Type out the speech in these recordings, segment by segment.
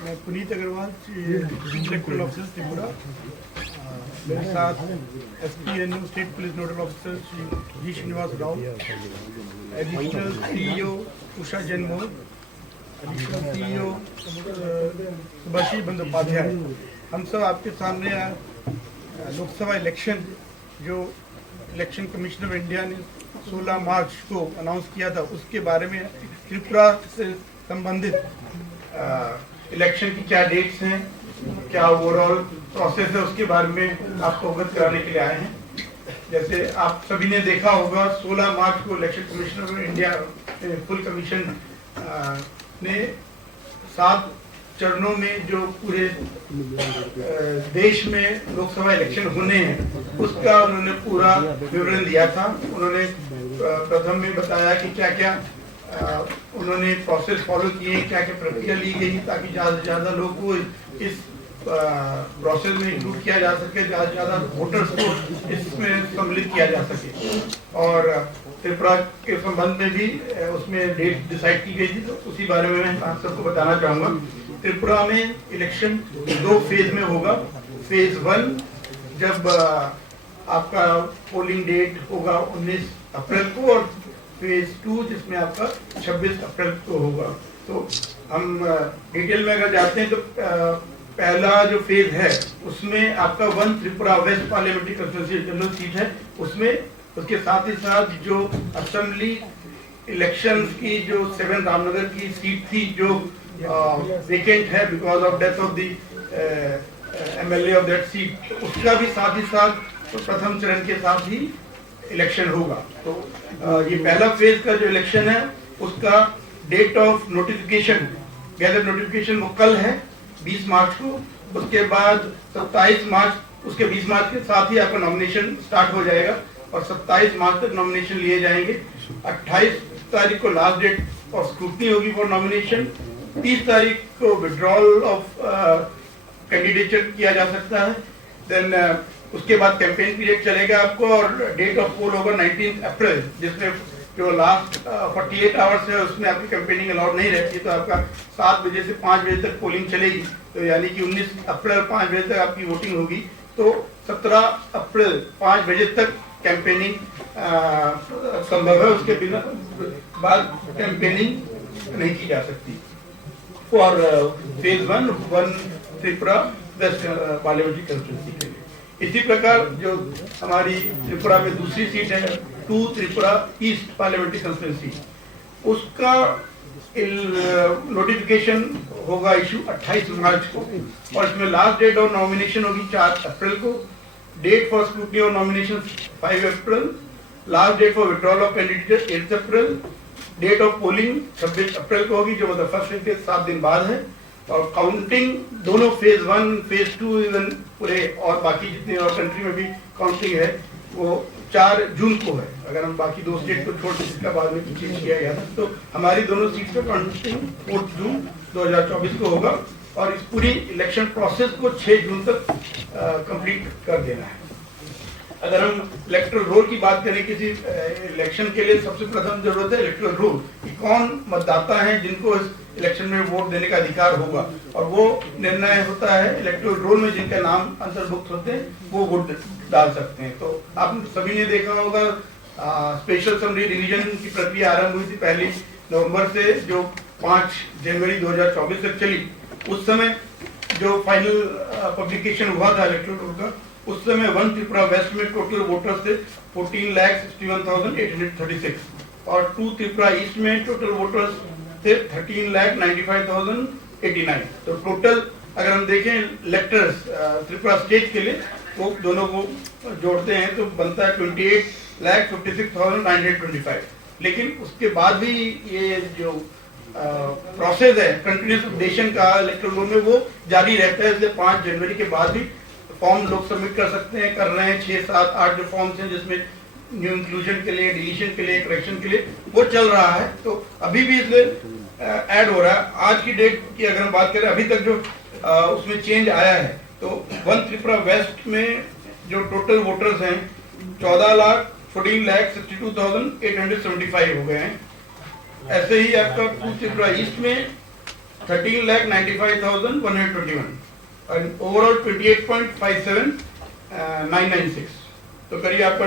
मैं Puneet Agarwal, electoral officer Tripura. मेरे साथ SPNU state police nodal officer Shri G Srinivas Rao, additional CEO Usha Jain Mohan, additional CEO Subhashi Bandopadhyay. हम सब आपके सामने लोकसभा इलेक्शन जो इलेक्शन कमीशन ऑफ इंडिया ने 16 मार्च को अनाउंस किया था उसके बारे में त्रिपुरा से संबंधित इलेक्शन की क्या डेट्स हैं, क्या ओवरऑल प्रोसेस है, उसके बारे में आपको अवगत कराने के लिए आए हैं। जैसे आप सभी ने देखा होगा 16 मार्च को election commission of India full commission ने 7 चरणों में जो पूरे देश में लोकसभा इलेक्शन होने हैं उसका उन्होंने पूरा विवरण दिया था। उन्होंने प्रथम में बताया कि क्या क्या उन्होंने प्रोसेस फॉलो किए, क्या क्या प्रक्रिया ली गई ताकि ज़्यादा से ज़्यादा लोगों को इस प्रोसेस में इंक्लूड किया जा सके, ज़्यादा से ज़्यादा वोटर्स को इसमें सम्मिलित किया जा सके। और त्रिपुरा के संबंध में भी उसमें डेट डिसाइड की गई थी, तो उसी बारे में मैं आप सबको बताना चाहूँगा। त्रिपुरा में इलेक्शन 2 फेज में होगा। फेज 1 जब आपका पोलिंग डेट होगा 19 अप्रैल को, और फेज 2 जिसमें आपका 26 अप्रैल को होगा। तो हम डिटेल में अगर जाते हैं तो पहला जो फेज है उसमें आपका 1 Tripura west parliamentary constituency general seat है, उसमें उसके साथ ही साथ जो असेंबली इलेक्शन की जो 7 रामनगर की सीट थी जो वेकेंट है because of death of the MLA of that seat, उसका भी साथ ही साथ प्रथम चरण के साथ ही इलेक्शन होगा। तो ये पहला फेज का जो इलेक्शन है उसका date of notification, gazette notification वो कल है 20 मार्च को। उसके बाद 27 मार्च, उसके 20 मार्च के साथ ही आपका नॉमिनेशन स्टार्ट हो जाएगा और 27 मार्च तक नॉमिनेशन लिए जाएंगे। 28 तारीख को लास्ट डेट और स्क्रूटनी होगी फॉर नॉमिनेशन। 30 तारीख को विड्रॉल ऑफ कैंडिडेचर किया जा सकता है। देन उसके बाद कैंपेन पीरियड चलेगा आपको, और डेट ऑफ पोल होगा 19 अप्रैल, जिसमें जो लास्ट 48 आवर्स है उसमें आपकी कैंपेनिंग अलाउड नहीं रहती, तो आपका 7 बजे से 5 बजे तक पोलिंग चलेगी। तो यानी कि 19 अप्रैल 5 बजे तक आपकी वोटिंग होगी। तो 17 अप्रैल 5 बजे तक कैंपेनिंग संभव है, उसके बिना बाद कैंपेनिंग नहीं की जा सकती। For phase 1 Tripura west parliamentary constituency के लिए। इसी प्रकार जो हमारी त्रिपुरा में दूसरी सीट है 2 त्रिपुरा ईस्ट पार्लियामेंट्री कंस्टिट्यूंसी, उसका नोटिफिकेशन होगा इशू 28 मार्च को, और इसमें लास्ट डेट ऑफ नॉमिनेशन होगी 4 अप्रैल को। डेट फॉर स्क्रूटनी और nomination 5 April, last date for withdrawal of candidate 8 April, date of polling 26 April को होगी, जो मतलब फर्स्ट फेज के 7 दिन बाद है। और काउंटिंग दोनों फेज 1 फेज 2 इवन पूरे और बाकी जितने और कंट्री में भी काउंटिंग है वो 4 जून को है। अगर हम बाकी 2 स्टेट को छोड़ जिसका बाद में चेंज किया गया था, तो हमारी दोनों सीट पे काउंटिंग 4 जून 2024 को होगा, और इस पूरी इलेक्शन प्रोसेस को 6 जून तक कंप्लीट कर देना है। अगर हम इलेक्टोरल रोल की बात करें किसी इलेक्शन के लिए, सबसे प्रथम जरूरत है इलेक्टोरल रोल कि कौन मतदाता हैं जिनको इस इलेक्शन में वोट देने का अधिकार होगा, और वो निर्णय होता है इलेक्टोरल रोल में जिनका नाम अंतर्भुक्त होते हैं वो वोट डाल सकते हैं। तो आप सभी ने देखा होगा स्पेशल समरी डिवीजन की प्रक्रिया आरंभ हुई थी 1 नवंबर से, जो 5 जनवरी 2024 तक चली। उस समय जो फाइनल पब्लिकेशन हुआ था इलेक्टोरल रोल का, उस समय 1 त्रिपुरा वेस्ट में टोटल वोटर्स थे 14,61,836, और 2 त्रिपुरा ईस्ट में टोटल वोटर्स थे 13,95,089। तो टोटल अगर हम देखें इलेक्टर्स त्रिपुरा स्टेट के लिए, वो दोनों को जोड़ते हैं तो बनता है 28,56,925। लेकिन उसके बाद भी ये जो प्रोसेस है कंटिन्यूस अपडेशन का इलेक्टोरल रोल में, वो जारी रहता है। इसलिए 5 जनवरी के बाद भी फॉर्म लोग सबमिट कर सकते हैं, कर रहे हैं। 6, 7, 8 जो फॉर्म्स हैं जिसमें न्यू इंक्लूजन के लिए, डिलीशन के लिए, करेक्शन के लिए, वो चल रहा है। तो अभी भी इसमें ऐड हो रहा है। आज की डेट की अगर हम बात करें, अभी तक जो उसमें चेंज आया है, तो 1 त्रिपुरा वेस्ट में जो टोटल वोटर्स हैं 14,62,875 हो गए हैं। ऐसे ही आपका 2 त्रिपुरा ईस्ट में 13,95,121 and overall 28.57,996। तो करीब आपका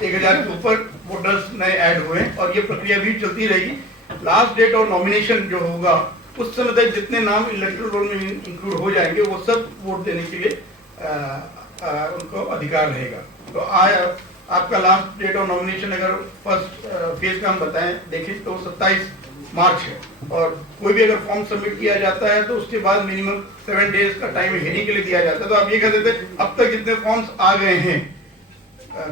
1000 के ऊपर वोटर्स नए ऐड हुए हैं और ये प्रक्रिया भी चलती रहेगी। लास्ट डेट और नॉमिनेशन जो होगा उस समय तक जितने नाम इलेक्टोरल रोल में इंक्लूड हो जाएंगे वो सब वोट देने के लिए उनको अधिकार रहेगा। तो आपका लास्ट डेट ऑफ नॉमिनेशन अगर फर्स्ट फेज का हम देखें तो 27 मार्च है और कोई भी अगर फॉर्म सबमिट किया जाता है तो उसके बाद मिनिमम 7 डेज का टाइम हेयरिंग के लिए दिया जाता है। तो आप ये कह देते अब तक जितने फॉर्म्स आ गए हैं,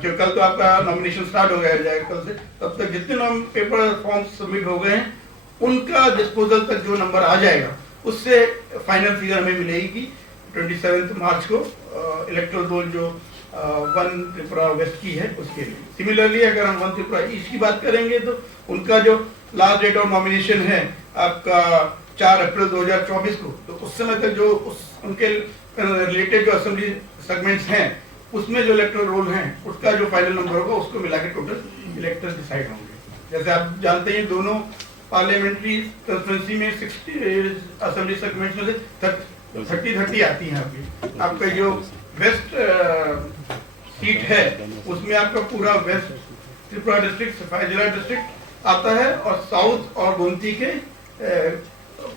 क्योंकि कल तो आपका नॉमिनेशन स्टार्ट हो गया जाएगा कल से, तब तक जितने पेपर फॉर्म्स सबमिट हो गए हैं उनका डिस्पोजल तक जो नंबर आ जाएगा उससे फाइनल फिगर हमें मिलेगी 27 मार्च को इलेक्टोरल रोल जो 1 त्रिपुरा वेस्ट की है उसके लिए। सिमिलरली अगर हम 1 त्रिपुरा ईस्ट की बात करेंगे तो उनका जो लास्ट डेट ऑफ नॉमिनेशन है आपका 4 अप्रैल 2024 को, तो उस समय तक जो उनके रिलेटेड जो असेंबली सेगमेंट्स हैं उसमें जो इलेक्टोरल रोल हैं उसका जो फाइनल नंबर होगा उसको मिला के टोटल इलेक्टर्स डिसाइड होंगे। जैसे आप जानते हैं दोनों पार्लियामेंट्री कंस्टिट्यूंसी में 60 असेंबली सेगमेंट्स में से 30 आती हैं आपका जो वेस्ट सीट है उसमें आपका पूरा वेस्ट त्रिपुरा डिस्ट्रिक्ट सफाई जिला डिस्ट्रिक्ट आता है और साउथ और गोमती के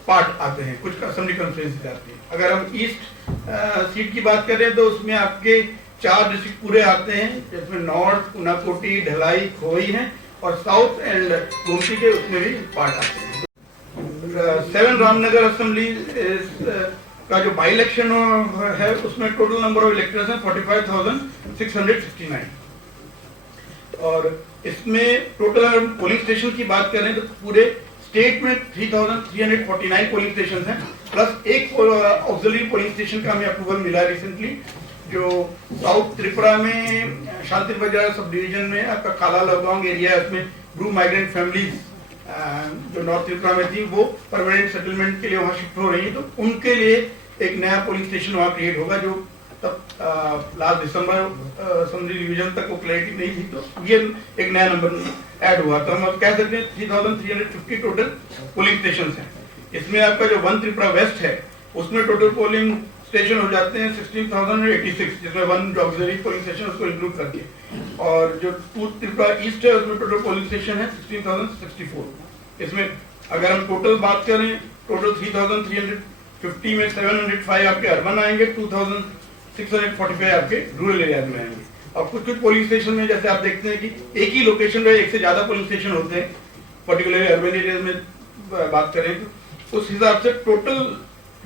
पार्ट आते हैं, कुछ असेंबली कॉन्स्टिट्यूंसी आती है। अगर हम ईस्ट सीट की बात करें तो उसमें आपके 4 डिस्ट्रिक्ट पूरे आते हैं जिसमें नॉर्थ, उनाकोटी, ढलाई, खोई है और साउथ एंड गोमती के उसमें भी पार्ट आते हैं। 7 रामनगर असेंबली का जो बाई इलेक्शन है उसमें टोटल नंबर ऑफ इलेक्टर्स हैं 45,669 और इसमें टोटल पोलिंग स्टेशन की बात करें तो पूरे स्टेट में 3,349 पोलिंग स्टेशन हैं प्लस एक ऑक्सिलरी पोलिंग स्टेशन का हमें अप्रूवल मिला रिसेंटली जो साउथ त्रिपुरा में शांति बाजार सब डिवीजन में आपका काला लॉकडाउन एरिया है, उसमें ग्रुप माइग्रेंट फैमिलीज जो नॉर्थ त्रिपुरा में थी वो परमानेंट सेटलमेंट के लिए वहाँ शिफ्ट हो रही है, तो उनके लिए एक नया पोलिंग स्टेशन वहाँ क्रिएट होगा जो तब लास्ट दिसंबर असेंबली डिवीजन तक वो क्लैरिटी नहीं थी, तो ये एक नया नंबर ऐड हुआ। तो हम अब कह सकते हैं 3,350 टोटल पोलिंग स्टेशन हैं। इसमें आपका जो 1 त्रिपुरा वेस्ट है उसमें टोटल पोलिंग स्टेशन हो जाते हैं 16,086 जिसमें 1 ऑक्सिलरी पोलिंग स्टेशन उसको इंक्लूड करके, और जो 2 त्रिपुरा ईस्ट है उसमें टोटल पोलिंग स्टेशन है 16,064। इसमें अगर हम टोटल बात करें टोटल 3,350 में 705 आपके अर्बन आएंगे, 2,645 आपके रूरल एरिया में आएंगे। और कुछ पोलिंग स्टेशन में जैसे आप देखते हैं कि एक ही लोकेशन में एक से ज्यादा पोलिंग स्टेशन होते हैं, पर्टिकुलरली अर्बन एरिया में बात करें तो उस हिसाब से total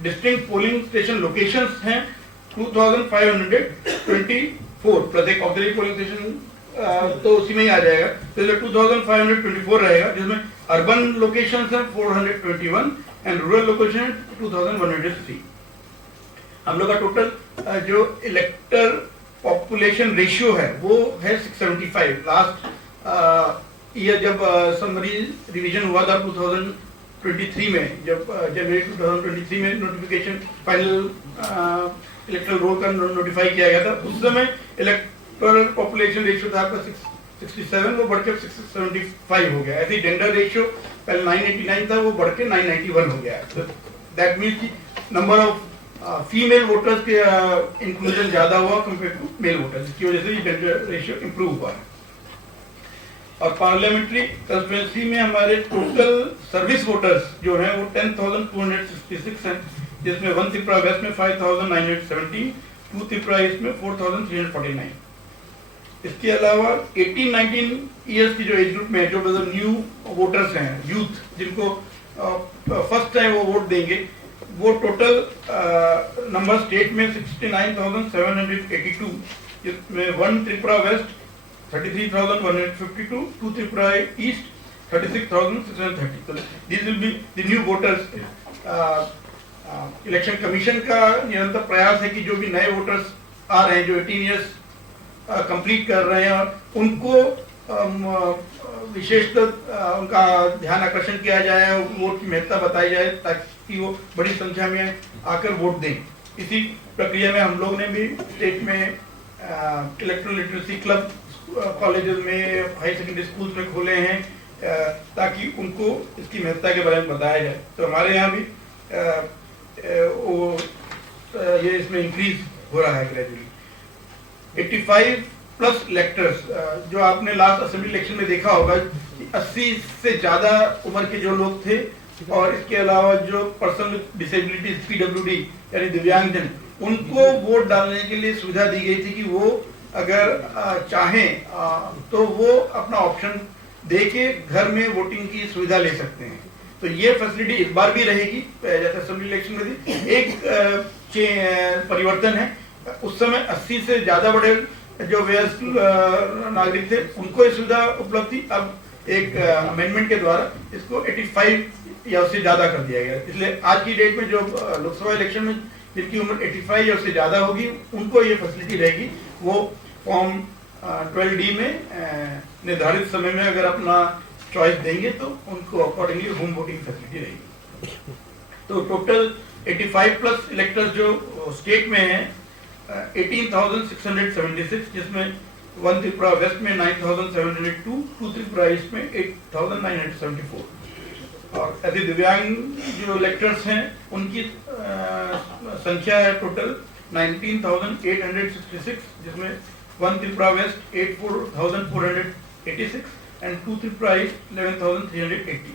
distinct polling station locations हैं 2,524 प्लस एक ऑक्सिलरी पोलिंग स्टेशन तो उसी में ही आ जाएगा, तो 2,524 रहेगा जिसमें अर्बन लोकेशंस हैं 421 एंड रूरल लोकेशन 2,103। हम लोग का टोटल जो इलेक्टर पॉपुलेशन रेशियो है वो है 675। लास्ट ईयर जब समरी रिवीजन हुआ था 2023 में, जब जनवरी 2023 में नोटिफिकेशन फाइनल इलेक्टोरल रोल का नोटिफाई किया गया था, उस समय इलेक्टोरल पॉपुलेशन रेशियो था आपका 667, वो बढ़कर 675 हो गया। ऐसे जेंडर रेशियो पहले 989 था, वो बढ़ के 991 हो गया। तो दैट मीन्स की नंबर ऑफ फीमेल वोटर्स के इंक्लूजन ज्यादा हुआ कंपेयर टू मेल वोटर्स, जिसकी वजह से ये जेंडर रेशियो इंप्रूव हुआ है। और पार्लियामेंट्री कंस्टिट्यूंसी में हमारे टोटल सर्विस वोटर्स जो हैं वो 10,266 हैं, जिसमें 1 त्रिपुरा वेस्ट में 5,917, 2 त्रिपुरा ईस्ट में 4,349। इसके अलावा 18-19 ईयर्स की जो एज ग्रुप में जो न्यू वोटर्स हैं, यूथ जिनको फर्स्ट टाइम वो वोट देंगे, वो टोटल नंबर स्टेट में 69,782, जिसमें 1 Tripura west 33,152, 2 Tripura east 36,630। So these will be the new voters. Election commission का निरंतर प्रयास है कि जो भी नए वोटर्स आ रहे हैं जो 18 ईयर्स कंप्लीट कर रहे हैं उनको विशेषतः उनका ध्यान आकर्षण किया जाए, वोट की महत्ता बताई जाए ताकि वो बड़ी संख्या में आकर वोट दें। इसी प्रक्रिया में हम लोग ने भी स्टेट में इलेक्ट्रल लिटरेसी क्लब कॉलेजेस में, हाई सेकेंडरी स्कूल्स में खोले हैं ताकि उनको इसकी महत्ता के बारे में बताया जाए। तो हमारे यहाँ भी ये इसमें इंक्रीज हो रहा है ग्रेजुअली। 85 प्लस इलेक्टर्स, जो आपने लास्ट असेंबली इलेक्शन में देखा होगा, 80 से ज्यादा उम्र के जो लोग थे और इसके अलावा जो पर्सन विद डिसेबिलिटीज PWD यानी दिव्यांगजन, उनको वोट डालने के लिए सुविधा दी गई थी कि वो अगर चाहें तो वो अपना ऑप्शन दे के घर में वोटिंग की सुविधा ले सकते हैं। तो ये फैसिलिटी इस बार भी रहेगी, जैसे असेंबली इलेक्शन में थी। एक परिवर्तन है, उस समय 80 से ज्यादा बड़े जो वयस्क नागरिक थे उनको ये सुविधा उपलब्ध थी। अब एक अमेंडमेंट के द्वारा इसको 85 या उससे ज्यादा कर दिया गया। इसलिए आज की डेट में जो लोकसभा इलेक्शन में जिनकी उम्र 85 या उससे ज्यादा होगी उनको ये फैसिलिटी रहेगी। वो फॉर्म 12D में निर्धारित समय में अगर अपना चॉइस देंगे तो उनको अकॉर्डिंगली होम वोटिंग फैसिलिटी रहेगी। तो टोटल 85 प्लस इलेक्टर्स जो स्टेट में हैं 18,676, जिसमें 1 त्रिपुरा वेस्ट में 9,702, 2 त्रिपुरा ईस्ट में 8,974। और ऐसे दिव्यांग जो इलेक्टर्स हैं उनकी संख्या है टोटल 19,866, जिसमें 1 Tripura west 84,486 and 2 Tripura east 11,380।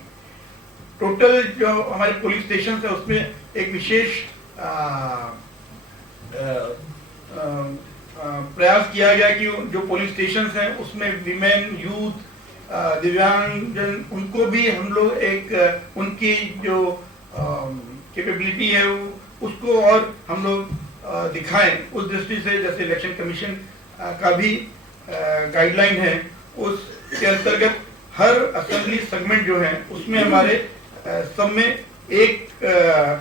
Total जो हमारे पोलिंग स्टेशन है उसमें एक विशेष प्रयास किया गया कि जो पोलिंग स्टेशन हैं उसमें विमेन, यूथ, दिव्यांगजन, उनको भी हम लोग एक उनकी जो कैपेबिलिटी है उसको और हम लोग दिखाएं। उस दृष्टि से जैसे इलेक्शन कमीशन का भी गाइडलाइन है, उसके अंतर्गत हर असेंबली सेगमेंट जो है उसमें हमारे सब में एक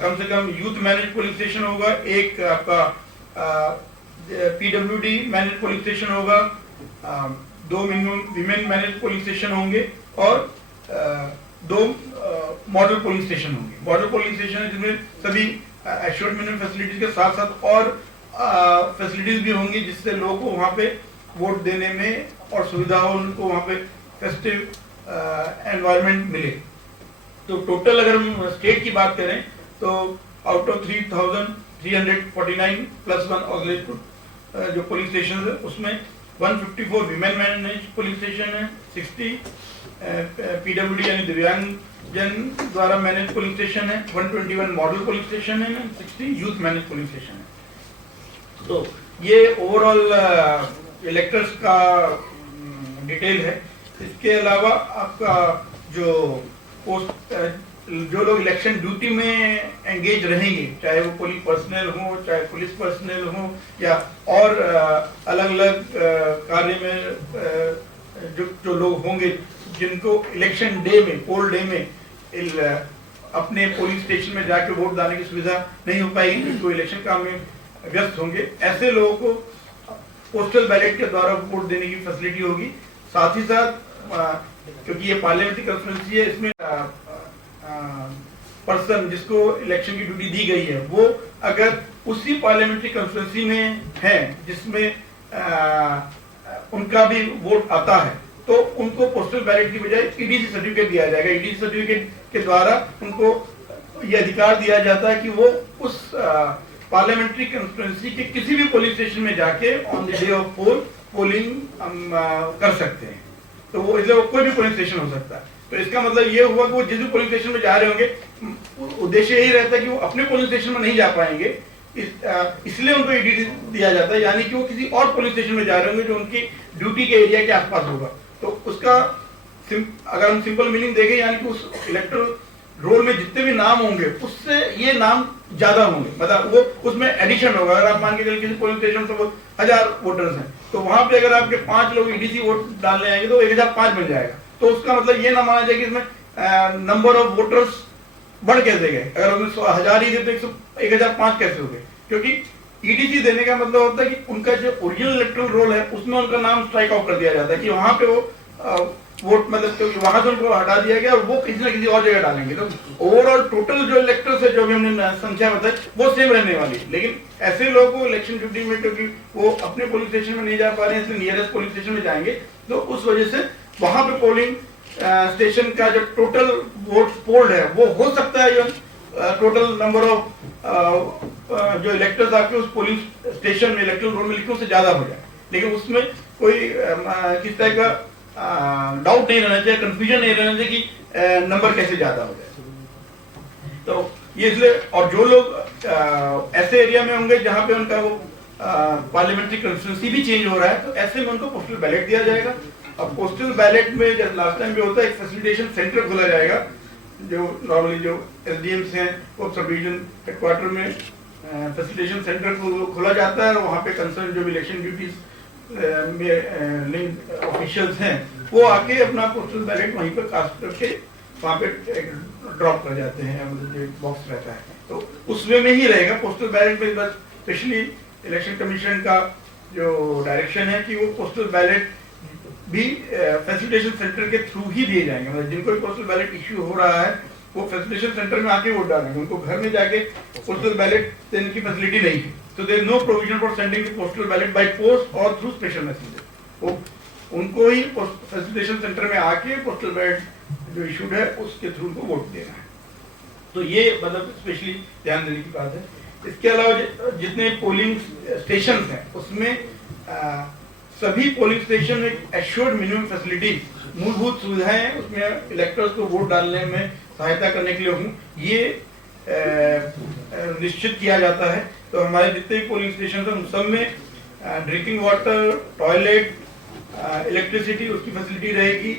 कम से कम यूथ मैनेज पोलिंग स्टेशन होगा, एक आपका PWD मैनेज पोलिंग स्टेशन होगा, 2 minimum women manage polling station होंगे और 2 मॉडल पोलिंग स्टेशन होंगे। मॉडल पोलिंग स्टेशन है जिसमें सभी एश्योर्ड मिनिमम फैसिलिटीज के साथ साथ और फैसिलिटीज भी होंगी जिससे लोगों को वहाँ पे वोट देने में और सुविधा हो, उनको वहाँ पे फेस्टिव एनवायरनमेंट मिले। तो टोटल अगर हम स्टेट की बात करें तो आउट ऑफ 3,349 प्लस 1 ऑक्सिलरी जो पोलिंग स्टेशन है उसमें 154 विमेन मैनेज पोलिंग स्टेशन है, 60 PWD यानी दिव्यांग जन द्वारा मैनेज पोलिंग स्टेशन है, 121 मॉडल पोलिंग स्टेशन है, 60 यूथ मैनेज पोलिंग स्टेशन है। तो ये ओवरऑल इलेक्टर्स का डिटेल है। इसके अलावा आपका जो पोस्ट जो लोग इलेक्शन ड्यूटी में एंगेज रहेंगे, चाहे वो पोलिंग पर्सनल हो, चाहे पुलिस पर्सनल हो या और अलग अलग कार्य में जो लोग होंगे जिनको इलेक्शन डे में, पोल डे में अपने पोलिंग स्टेशन में जाके वोट डालने की सुविधा नहीं हो पाएगी क्योंकि इलेक्शन काम में व्यस्त होंगे, ऐसे लोगों को पोस्टल बैलेट के द्वारा वोट देने की फैसिलिटी होगी। साथ ही साथ क्योंकि ये पार्लियामेंट्री कॉन्स्टिट्यूंसी है, इसमें पर्सन जिसको इलेक्शन की ड्यूटी दी गई है वो अगर उसी पार्लियामेंट्री कॉन्स्टिट्यूंसी में है जिसमें उनका भी वोट आता है तो उनको पोस्टल बैलेट की बजाय EDC सर्टिफिकेट दिया जाएगा। EDC सर्टिफिकेट के द्वारा उनको ये अधिकार दिया जाता है कि वो उस पार्लियामेंट्री कॉन्स्टिट्यूंसी के किसी भी पोलिंग स्टेशन में जाके on the day of poll polling कर सकते हैं। तो वो इसलिए कोई भी पोलिंग स्टेशन हो सकता है। तो इसका मतलब ये हुआ कि वो जिस भी पोलिंग स्टेशन में जा रहे होंगे उद्देश्य यही रहता है कि वो अपने पोलिंग स्टेशन में नहीं जा पाएंगे, इसलिए उनको EDC दिया जाता है, यानी कि वो किसी और पोलिंग स्टेशन में जा रहे होंगे जो उनकी ड्यूटी के एरिया के आसपास होगा। तो उसका अगर हम सिंपल मीनिंग देखें यानी कि उस इलेक्टोरल रोल में जितने भी नाम होंगे उससे ये नाम ज्यादा होंगे, मतलब वो उसमें एडिशन होगा। अगर आप मान के चलिए किसी पोलिंग स्टेशन से 1000 वोटर्स हैं तो वहां पे अगर आपके 5 लोग EDC वोट डालने आएंगे तो 1005 मिल जाएगा। तो उसका मतलब ये ना माना जाए कि इसमें नंबर ऑफ वोटर्स बढ़ कैसे गए, अगर उसमें 1000 ही थे तो 1005 कैसे हो गए, क्योंकि EDC देने का मतलब होता है कि उनका जो ओरिजिनल इलेक्टोरल रोल है उसमें उनका नाम स्ट्राइक आउट कर दिया जाता है कि वहां पे वो वोट मतलब क्योंकि वहां से उनको हटा दिया गया और वो किसी न किसी और जगह डालेंगे। तो ओवरऑल टोटल जो इलेक्टर्स है जो भी हमने संख्या बताई वो सेम रहने वाली है, लेकिन ऐसे लोगों को इलेक्शन ड्यूटी में क्योंकि वो अपने पोलिंग स्टेशन में नहीं जा पा रहे हैं इसलिए नियरेस्ट पोलिंग स्टेशन में जाएंगे, तो उस वजह से वहां पे पोलिंग स्टेशन का जो टोटल वोट पोल्ड है वो हो सकता है टोटल नंबर ऑफ जो इलेक्टर्स आपके उस पोलिंग स्टेशन में इलेक्टोरल रोल में लिखे उससे ज्यादा हो जाए, लेकिन उसमें कोई किस टाइप का डाउट नहीं रहना चाहिए, कंफ्यूजन नहीं रहना चाहिए कि नंबर कैसे ज्यादा हो जाए। तो ये इसलिए, और जो लोग ऐसे एरिया में होंगे जहां पे उनका वो पार्लियामेंट्री कंस्टिट्यूंसी भी चेंज हो रहा है, तो ऐसे में उनको पोस्टल बैलेट दिया जाएगा। अब पोस्टल बैलेट में जैसे लास्ट टाइम भी होता है, एक फैसिलिटेशन सेंटर खोला जाएगा, जो नॉर्मली जो एसडीएम्स हैं वो सब डिवीजन हेडक्वार्टर में फैसिलिटेशन सेंटर को खोला जाता है, और वहाँ पे कंसर्न जो इलेक्शन ड्यूटीज में लिंक ऑफिशियल्स हैं वो आके अपना पोस्टल बैलेट वहीं पर कास्ट करके वहाँ पे ड्रॉप कर जाते हैं, मतलब जो बॉक्स रहता है, तो उस वे में ही रहेगा पोस्टल बैलेट में। बस स्पेशली इलेक्शन कमीशन का जो डायरेक्शन है कि वो पोस्टल बैलेट भी फैसिलिटेशन सेंटर के थ्रू ही दिए जाएंगे, मतलब जिनको पोस्टल बैलेट इश्यू हो रहा है वो फैसिलिटेशन सेंटर में आके वोट डालेंगे, उनको घर में जाके पोस्टल बैलेट देने की फैसिलिटी नहीं है। तो there is no provision for sending the postal ballot by post और थ्रू स्पेशल मैसेंजर, वो उनको ही फैसिलिटेशन सेंटर में आके पोस्टल बैलेट जो इशूड है उसके थ्रू उनको वोट देना है। तो ये मतलब स्पेशली ध्यान देने की बात है। इसके अलावा जितने पोलिंग स्टेशन हैं उसमें सभी पोलिंग स्टेशन में एश्योर्ड मिनिमम फैसिलिटीज, मूलभूत सुविधाएं उसमें इलेक्टर्स को वोट डालने में सहायता करने के लिए हूँ, ये निश्चित किया जाता है। तो हमारे जितने भी पोलिंग स्टेशन हैं उन सब में ड्रिंकिंग वाटर, टॉयलेट, इलेक्ट्रिसिटी उसकी फैसिलिटी रहेगी।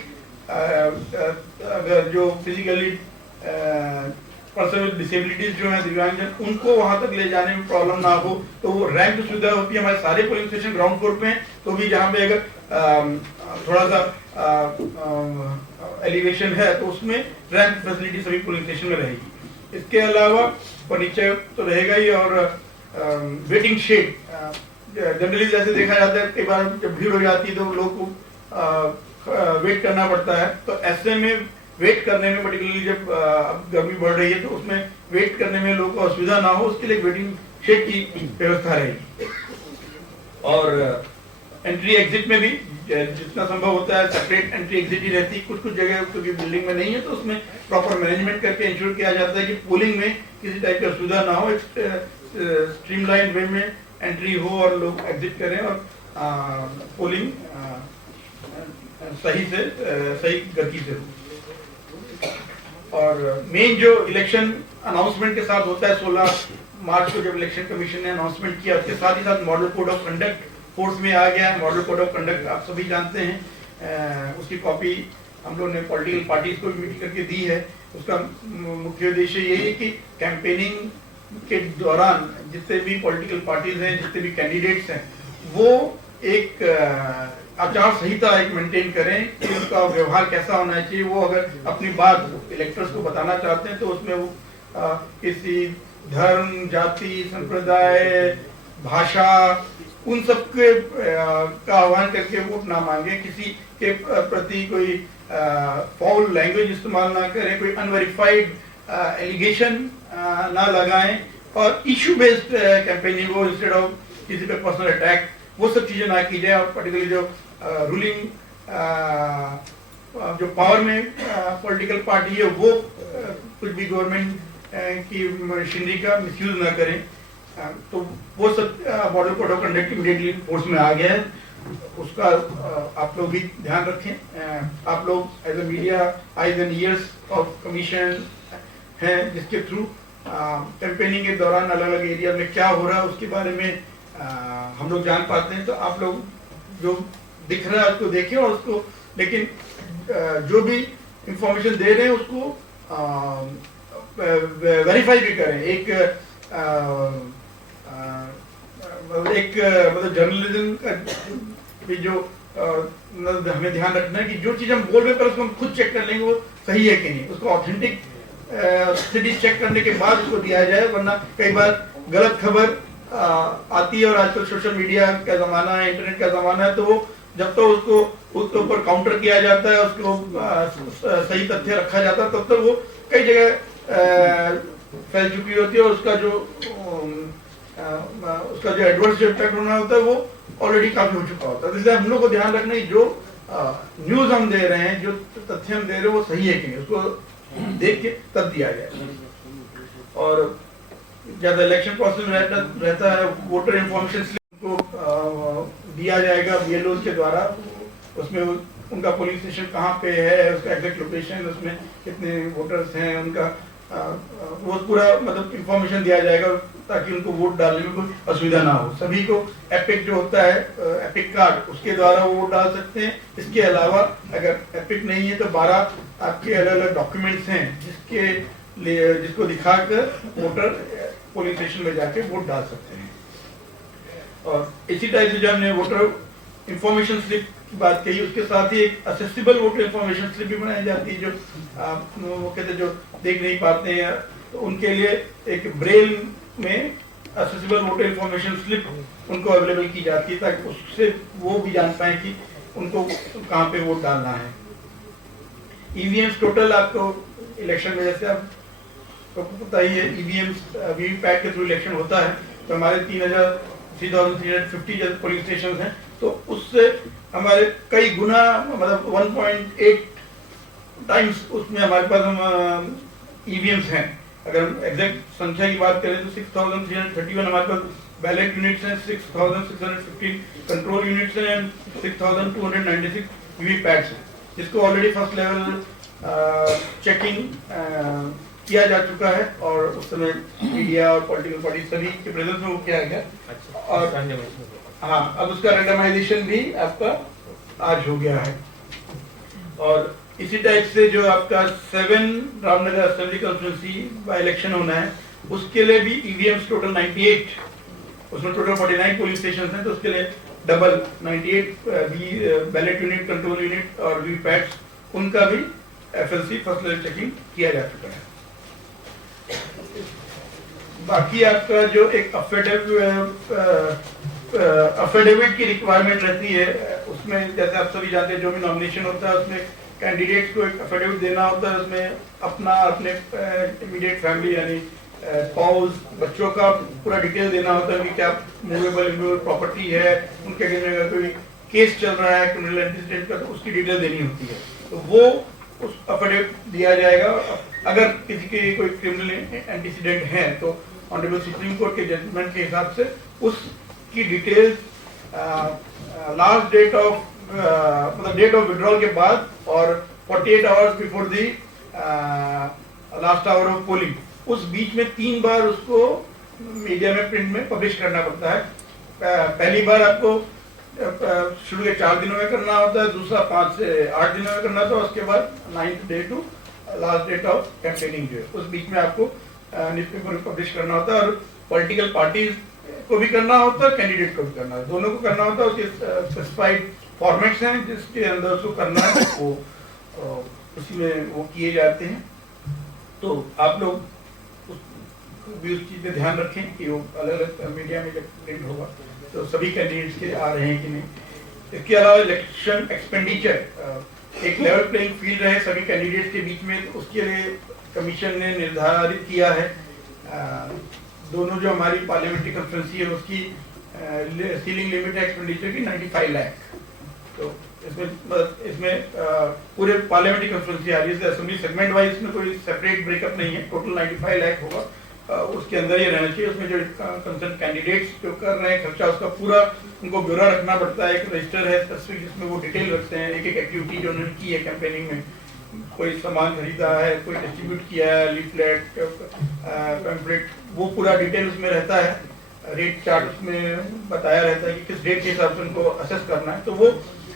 अगर जो फिजिकली पर्सन विद डिसेबिलिटीज जो है दिव्यांगजन, उनको वहां तक ले जाने में प्रॉब्लम ना हो, तो वो रैंप सुविधा होती है। हमारे सारे पोलिंग स्टेशन ग्राउंड फ्लोर पे हैं, तो भी जहाँ पे अगर थोड़ा सा एलिवेशन है तो उसमें रैंप फैसिलिटी सभी पोलिंग स्टेशन में रहेगी। इसके अलावा फर्नीचर तो रहेगा ही, और वेटिंग शेड जनरली जैसे देखा जाता है कई बार जब भीड़ हो जाती है तो लोग को वेट करना पड़ता है, तो ऐसे में वेट करने में पर्टिकुलरली जब गर्मी बढ़ रही है तो उसमें वेट करने में लोगों को असुविधा ना हो उसके लिए वेटिंग शेड की व्यवस्था रहेगी। और एंट्री एग्जिट में भी जितना संभव होता है सेपरेट एंट्री एग्जिट ही रहती है। कुछ कुछ जगह क्योंकि बिल्डिंग में नहीं है तो उसमें प्रॉपर मैनेजमेंट करके इंश्योर किया जाता है कि पोलिंग में किसी टाइप की असुविधा ना हो, स्ट्रीमलाइन वे में एंट्री हो और लोग एग्जिट करें और पोलिंग सही गति से हो। और मेन जो इलेक्शन अनाउंसमेंट के साथ होता है 16 मार्च को जब इलेक्शन कमीशन ने अनाउंसमेंट किया, उसके साथ ही साथ model code of conduct force में आ गया है। मॉडल कोड ऑफ कंडक्ट आप सभी जानते हैं, उसकी कॉपी हम लोग ने पॉलिटिकल पार्टीज को भी मीटिंग करके दी है। उसका मुख्य उद्देश्य यही है कि कैंपेनिंग के दौरान जितने भी पॉलिटिकल पार्टीज हैं, जितने भी कैंडिडेट्स हैं, वो एक आचार संहिता एक मेंटेन करें कि उनका व्यवहार कैसा होना चाहिए। वो अगर अपनी बात इलेक्टर्स को बताना चाहते हैं तो उसमें वो किसी धर्म, जाति, संप्रदाय, भाषा उन सब के का आह्वान करके वोट ना मांगे, किसी के प्रति कोई फाउल लैंग्वेज इस्तेमाल ना करें, कोई अनवेरिफाइड एलिगेशन ना लगाएं, और इशू बेस्ड कैंपेनिंग हो इंस्टेड ऑफ किसी पे पर्सनल अटैक, वो सब चीजें ना की जाए। और पर्टिकुलरली जो रूलिंग जो पावर में पॉलिटिकल पार्टी है वो कुछ भी गवर्नमेंट की मशीनरी का मिसयूज ना करें। तो वो सब model code of conduct immediately force में आ गया है, उसका आप लोग भी ध्यान रखें। आप लोग as a media eyes and ears of commission हैं, जिसके थ्रू कैंपेनिंग के दौरान अलग अलग एरिया में क्या हो रहा है उसके बारे में हम लोग जान पाते हैं। तो आप लोग जो दिख रहा है उसको देखें और उसको, लेकिन जो भी इंफॉर्मेशन दे रहे हैं उसको वेरीफाई भी करें। मतलब जर्नलिज्म का भी जो हमें ध्यान रखना है कि जो चीज हम बोल रहे हैं पर उसको हम खुद चेक कर लेंगे वो सही है कि नहीं, उसको ऑथेंटिक स्टडी चेक करने के बाद उसको दिया जाए। वरना कई बार गलत खबर आती है, और आजकल सोशल मीडिया का जमाना है, इंटरनेट का जमाना है, तो वो जब तो उसके ऊपर काउंटर किया जाता है, उसको सही तथ्य रखा जाता है, तब तक वो कई जगह फैल चुकी होती है और उसका जो एडवर्स जो इम्पैक्ट होना होता है वो ऑलरेडी काफी हो चुका होता है। इसलिए हम लोग को ध्यान रखना है जो न्यूज हम दे रहे हैं, जो तथ्य हम दे रहे हैं वो सही है कि नहीं, उसको देख के तब दिया जाए। और जब इलेक्शन प्रोसेस में रहता है वोटर इन्फॉर्मेशन स्लिप को दिया जाएगा BLOs के द्वारा। उसमें उनका पोलिंग स्टेशन कहाँ पे है, उसका एग्जैक्ट लोकेशन, उसमें कितने वोटर्स हैं, उनका वो पूरा मतलब इंफॉर्मेशन दिया जाएगा ताकि उनको वोट डालने में कोई असुविधा ना हो। सभी को एपिक जो होता है एपिक कार्ड, उसके द्वारा वो वोट डाल सकते हैं। इसके अलावा अगर एपिक नहीं है तो 12 आपके अलग अलग डॉक्यूमेंट्स हैं जिसको दिखाकर वोटर पोलिंग स्टेशन में जाके वोट डाल सकते हैं। और इसी टाइप से जो हमने वोटर इंफॉर्मेशन स्लिप की बात कही, उसके साथ ही एक असेसिबल वोटर इंफॉर्मेशन स्लिप भी बनाई जाती है, जो वो कहते हैं जो देख नहीं पाते हैं तो उनके लिए एक ब्रेल में असेसिबल वोटर इंफॉर्मेशन स्लिप उनको अवेलेबल की जाती है ताकि उससे वो भी जान पाए कि उनको कहाँ पे वोट डालना है। EVMs टोटल आपको इलेक्शन में जैसे आपको पता ही है EVMs वीवीपैट के थ्रू इलेक्शन होता है, तो हमारे 3,350 पोलिंग स्टेशन हैं, तो उससे हमारे कई गुना मतलब 1.8 टाइम्स उसमें हमारे पास हम EVMs हैं। अगर हम एग्जैक्ट संख्या की बात करें तो 6,331 हमारे पास बैलेट यूनिट्स हैं, 6,615 कंट्रोल यूनिट्स हैं, 6,296 वीवीपैट्स हैं, जिसको ऑलरेडी फर्स्ट लेवल चेकिंग किया जा चुका है और उस समय मीडिया और पॉलिटिकल पार्टी सभी के प्रेजेंस में वो किया गया। और हाँ, अब उसका रेंडमाइजेशन भी आपका आज हो गया है। और इसी टाइप से जो आपका 7 Ramnagar assembly constituency by election होना है, उसके लिए भी EVMs टोटल 98, उसमें टोटल 49 पोलिंग स्टेशन हैं, तो उसके लिए double 98 ballot unit, control unit और वीवीपैट्स, उनका भी FLC फर्स्ट लेवल चेकिंग किया जा चुका है। बाकी आपका जो एक अफिडेविट की रिक्वायरमेंट रहती है, उसमें जैसे आप सभी जानते हैं जो भी नॉमिनेशन होता है उसमें कैंडिडेट्स को एक अफिडेविट देना होता है। उसमें अपने इमीडिएट फैमिली यानी स्पाउस, बच्चों का पूरा डिटेल देना होता है कि क्या मूवेबल इमूवेबल प्रॉपर्टी है, उनके अगेंस्ट अगर कोई केस चल रहा है क्रिमिनल एंटीसीडेंट का तो उसकी डिटेल देनी होती है, तो वो उस अफिडेविट दिया जाएगा। अगर किसी के कोई क्रिमिनल एंटीसीडेंट है तो ऑनरेबल सुप्रीम कोर्ट के जजमेंट के हिसाब से उसकी डिटेल्स लास्ट डेट ऑफ मतलब डेट ऑफ विड्रॉल के बाद और 48 hours before the last hour of polling, उस बीच में 3 बार उसको मीडिया में प्रिंट में पब्लिश करना पड़ता है। पहली बार आपको शुरू के 4 दिनों में करना होता है, दूसरा 5 से 8 दिनों में करना होता है, उसके बाद 9th day to last date of campaigning जो है उस बीच में आपको न्यूज़पेपर में पब्लिश करना होता है। और पॉलिटिकल पार्टीज को भी करना होता है, कैंडिडेट को भी करना है, दोनों को करना होता है। उसके स्पेसिफाइड फॉर्मेट्स हैं जिसके अंदर उसको करना है, वो उसी में वो किए जाते हैं। तो आप लोग भी उस चीज़ पे ध्यान रखें कि वो अलग अलग मीडिया में जब प्रिंट होगा तो सभी कैंडिडेट्स के आ रहे हैं कि नहीं। इसके अलावा इलेक्शन एक्सपेंडिचर एक लेवल प्लेइंग फील्ड रहे सभी कैंडिडेट्स के बीच में, तो उसके लिए कमीशन ने निर्धारित किया है दोनों जो हमारी पार्लियामेंट्री कॉन्फ्रेंसी है उसकी सीलिंग लिमिट है एक्सपेंडिचर की 95 लाख। तो इसमें पूरे पार्लियामेंट्री कॉन्फ्रेंसी आ रही है, असेंबली सेगमेंट वाइज इसमें कोई सेपरेट ब्रेकअप नहीं है, टोटल 95 लाख होगा, उसके अंदर ये रहना चाहिए। उसमें जो कंसर्न कैंडिडेट्स जो कर रहे हैं खर्चा उसका पूरा उनको ब्यौरा रखना पड़ता है, एक रजिस्टर है स्पेसिफिक जिसमें वो डिटेल रखते हैं, एक एक एक्टिविटी जो उन्होंने की है कैंपेनिंग में, कोई सामान खरीदा है, कोई डिस्ट्रीब्यूट किया है, लीफलेट, पैम्फलेट, वो पूरा डिटेल उसमें रहता है। रेट चार्ट उसमें बताया रहता है कि किस रेट के हिसाब से उनको असेस करना है, तो वो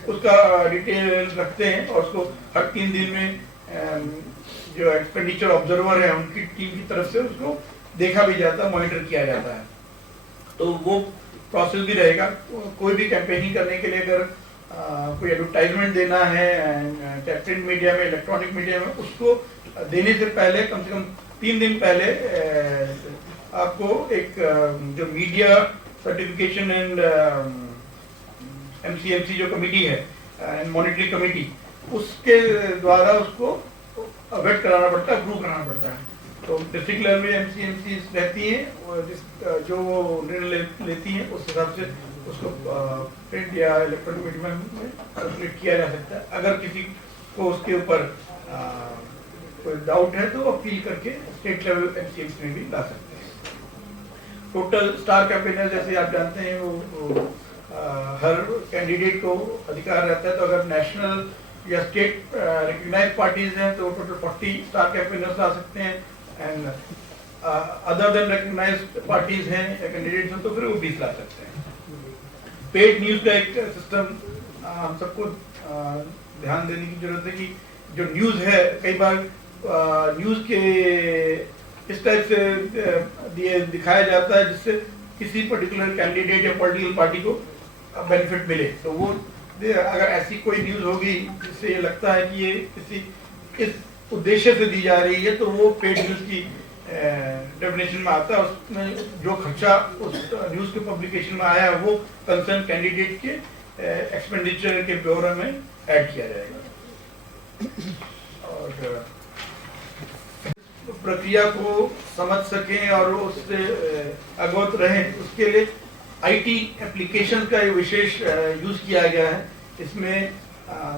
उसका डिटेल रखते हैं और उसको हर 3 दिन में जो एक्सपेंडिचर ऑब्जर्वर है उनकी टीम की तरफ से उसको देखा भी जाता है, मॉनिटर किया जाता है। तो वो प्रोसेस भी रहेगा। कोई भी कैंपेनिंग करने के लिए अगर कोई एडवर्टाइजमेंट देना है चाहे प्रिंट मीडिया में, इलेक्ट्रॉनिक मीडिया में, उसको देने से पहले कम से कम 3 दिन पहले आपको एक जो मीडिया सर्टिफिकेशन एंड MCMC जो कमेटी है, मॉनिटरिंग कमेटी, उसके द्वारा उसको वेट कराना पड़ता है, अप्रूव कराना पड़ता है। तो डिस्ट्रिक्ट लेवल में MCMC रहती हैं जो निर्णय लेती हैं, उस हिसाब से उसको प्रिंट या इलेक्ट्रॉनिक मीडिया में सर्कुलेट किया जा सकता है। अगर किसी को उसके ऊपर कोई डाउट है तो अपील करके स्टेट लेवल एमसीएम्स में भी ला सकते हैं। टोटल स्टार कैंपेनर जैसे आप जानते हैं वो हर कैंडिडेट को अधिकार रहता है, तो अगर नेशनल या स्टेट रिकग्नाइज्ड पार्टीज हैं तो टोटल 40 स्टार कैंपेनर्स ला सकते हैं, and other than recognised parties हैं या कैंडिडेट्स हैं तो फिर वो 20 ला सकते हैं। पेड न्यूज का एक सिस्टम हम सबको ध्यान देने की जरूरत है कि जो न्यूज है कई बार न्यूज के इस टाइप से दिखाया जाता है जिससे किसी पर्टिकुलर कैंडिडेट या पॉलिटिकल पार्टी को बेनिफिट मिले, तो वो अगर ऐसी कोई न्यूज होगी जिससे ये लगता है कि ये किसी इस उद्देश्य से दी जा रही है तो वो पेड न्यूज की डेफिनेशन में आता है। उसमें जो खर्चा उस न्यूज के पब्लिकेशन में आया है वो कंसर्न कैंडिडेट के एक्सपेंडिचर के ब्यौरे में ऐड किया जाएगा। और प्रक्रिया को समझ सकें और उससे अवगत रहें, उसके लिए आईटी एप्लीकेशन का एक विशेष यूज किया गया है। इसमें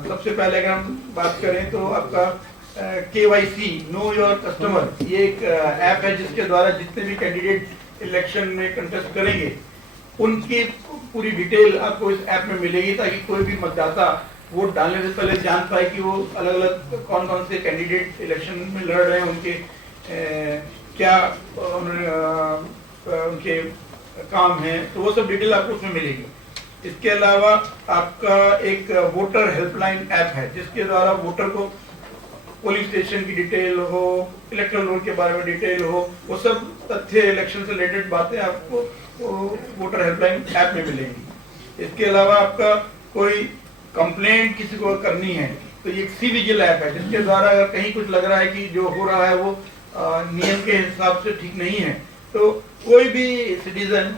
सबसे पहले अगर हम बात करें तो आपका KYC नो योर कस्टमर, ये एक ऐप है जिसके द्वारा जितने भी कैंडिडेट इलेक्शन में कंटेस्ट करेंगे उनकी पूरी डिटेल आपको इस ऐप में मिलेगी, ताकि कोई भी मतदाता वोट डालने से पहले जान पाए कि वो अलग अलग कौन कौन से कैंडिडेट इलेक्शन में लड़ रहे हैं, उनके क्या उनके काम है, तो वो सब डिटेल आपको उसमें मिलेगी। इसके अलावा आपका एक वोटर हेल्पलाइन ऐप है जिसके द्वारा वोटर को पोलिंग स्टेशन की डिटेल हो, इलेक्टोरल रोल के बारे में डिटेल हो, वो सब तथ्य इलेक्शन से रिलेटेड बातें आपको वोटर हेल्पलाइन ऐप में मिलेंगी। इसके अलावा आपका कोई कंप्लेंट किसी को करनी है तो ये सी विजिल ऐप है जिसके द्वारा अगर कहीं कुछ लग रहा है कि जो हो रहा है वो नियम के हिसाब से ठीक नहीं है तो कोई भी सिटीजन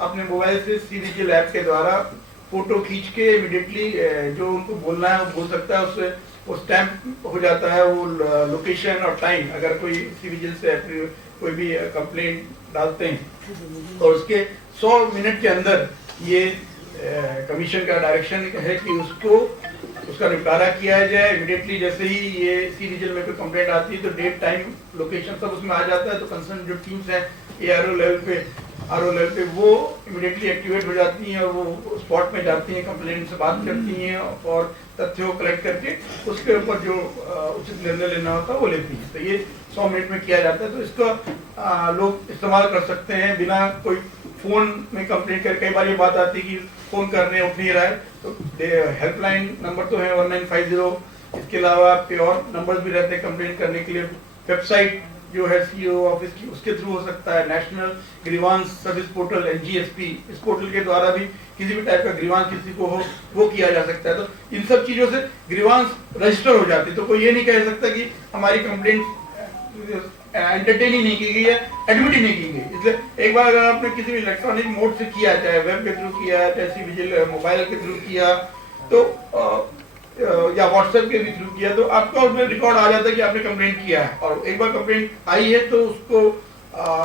अपने मोबाइल से सी विजिल ऐप के द्वारा फोटो खींच के इमीडिएटली जो उनको बोलना है वो बोल सकता है, उससे वो स्टैम्प हो जाता है वो लोकेशन और टाइम। अगर कोई सी विजिल से कोई भी कंप्लेंट डालते हैं और उसके 100 मिनट के अंदर ये कमीशन का डायरेक्शन है कि उसका निपटारा किया जाए। इमीडिएटली जैसे ही ये सी विजिल में कोई कंप्लेंट आती है तो डेट टाइम लोकेशन सब उसमें आ जाता है, तो कंसर्न जो टीम्स हैं ARO लेवल पे वो इमीडिएटली एक्टिवेट हो जाती हैं और वो स्पॉट में जाती हैं, कंप्लेंट से बात करती हैं और तथ्यों को कलेक्ट करके उसके ऊपर जो उचित निर्णय लेना होता है वो लेती हैं। तो ये 100 मिनट में किया जाता है, तो इसका लोग इस्तेमाल कर सकते हैं बिना कोई फोन में कंप्लेंट कर। कई बार ये बात आती है कि फोन करने उठ नहीं रहा है, तो हेल्पलाइन नंबर तो है 1950। इसके अलावा आपके और नंबर्स भी रहते हैं कंप्लेंट करने के लिए। वेबसाइट जो है CEO ऑफिस की उसके थ्रू हो सकता है। National grievance service portal NGSP, इस पोर्टल के द्वारा भी किसी भी टाइप का ग्रीवांस किसी को हो वो किया जा सकता है। तो इन सब चीजों से ग्रीवांस रजिस्टर हो जाती है, तो कोई ये नहीं कह सकता कि हमारी कंप्लेंट एंटरटेन ही नहीं की गई है, एडमिट ही नहीं की गई। इसलिए एक बार अगर आपने किसी भी इलेक्ट्रॉनिक मोड से किया, चाहे वेब के थ्रू किया, चाहे सी विजिल मोबाइल के थ्रू किया तो या व्हाट्सएप के भी थ्रू किया, तो आपका उसमें रिकॉर्ड आ जाता है कि आपने कंप्लेंट किया है। और एक बार कंप्लेंट आई है तो उसको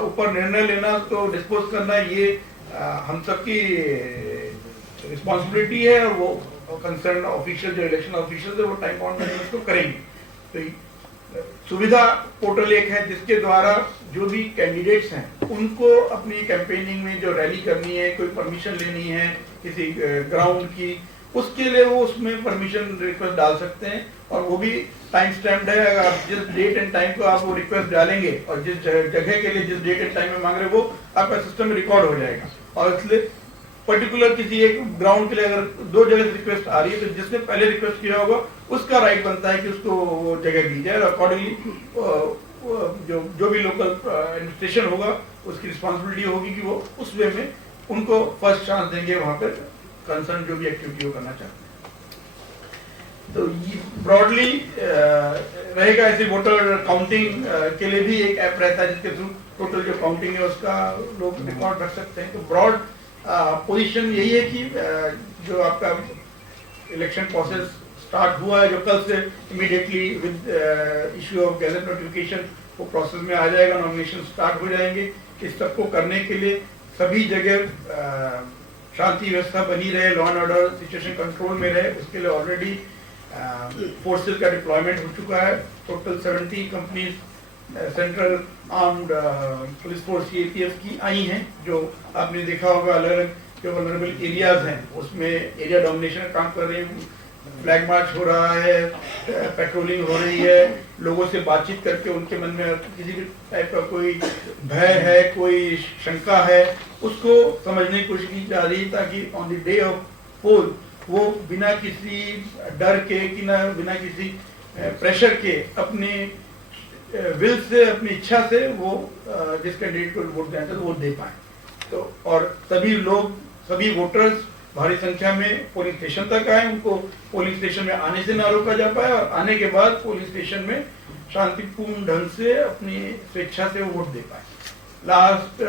ऊपर निर्णय लेना, तो डिस्पोज करना, ये हम सबकी रिस्पॉन्सिबिलिटी है और वो कंसर्न ऑफिशियल जो इलेक्शन ऑफिशियल है वो टाइम बाउंड में उसको करेंगे। तो सुविधा पोर्टल एक है जिसके द्वारा जो भी कैंडिडेट्स हैं उनको अपनी कैंपेनिंग में जो रैली करनी है, कोई परमिशन लेनी है किसी ग्राउंड की, उसके लिए वो उसमें परमिशन रिक्वेस्ट डाल सकते हैं और वो भी टाइम स्टैम्प्ड है। अगर आप जिस डेट एंड टाइम को आप वो रिक्वेस्ट डालेंगे और जिस जगह के लिए जिस डेट एंड टाइम में मांग रहे हैं वो आपका सिस्टम में रिकॉर्ड हो जाएगा। और इसलिए पर्टिकुलर किसी एक ग्राउंड के लिए अगर 2 जगह से रिक्वेस्ट आ रही है तो जिसने पहले रिक्वेस्ट किया होगा उसका राइट बनता है कि उसको वो जगह दी जाए। अकॉर्डिंगली जो भी लोकल एडमिनिस्ट्रेशन होगा उसकी रिस्पॉन्सिबिलिटी होगी कि वो उस वे में उनको फर्स्ट चांस देंगे वहां पर कंसर्न जो भी एक्टिविटी वो करना चाहते हैं। तो ये ब्रॉडली रहेगा। ऐसे वोटर काउंटिंग के लिए भी एक ऐप रहता है जिसके थ्रू टोटल जो काउंटिंग है उसका लोग रिकॉर्ड रख सकते हैं। तो ब्रॉड पोजीशन यही है कि जो आपका इलेक्शन प्रोसेस स्टार्ट हुआ है, जो कल से immediately with issue of gadget notification वो प्रोसेस में आ जाएगा, नॉमिनेशन स्टार्ट हो जाएंगे। इस सबको करने के लिए सभी जगह शांति व्यवस्था बनी रहे, law and order situation control में रहे, उसके लिए ऑलरेडी फोर्सेस का डिप्लॉयमेंट हो चुका है। Total 70 companies central armed police force CAPF की आई हैं, जो आपने देखा होगा अलग अलग जो वल्नरेबल एरियाज हैं उसमें एरिया डोमिनेशन का काम कर रही हैं। फ्लैग मार्च हो रहा है, पेट्रोलिंग हो रही है, लोगों से बातचीत करके उनके मन में किसी भी टाइप का कोई भय है, कोई शंका है, उसको समझने की कोशिश की जा रही है, ताकि ऑन द डे ऑफ पोल वो बिना किसी डर के बिना किसी प्रेशर के अपने विल से, अपनी इच्छा से वो जिस कैंडिडेट को वोट देना चाहते वोट दे पाए। तो और सभी वोटर्स भारी संख्या में पोलिंग स्टेशन तक आए, उनको पोलिंग स्टेशन में आने से ना रोका जा पाए, और आने के बाद पोलिंग स्टेशन में शांतिपूर्ण ढंग से अपनी स्वेच्छा से वोट दे पाए। लास्ट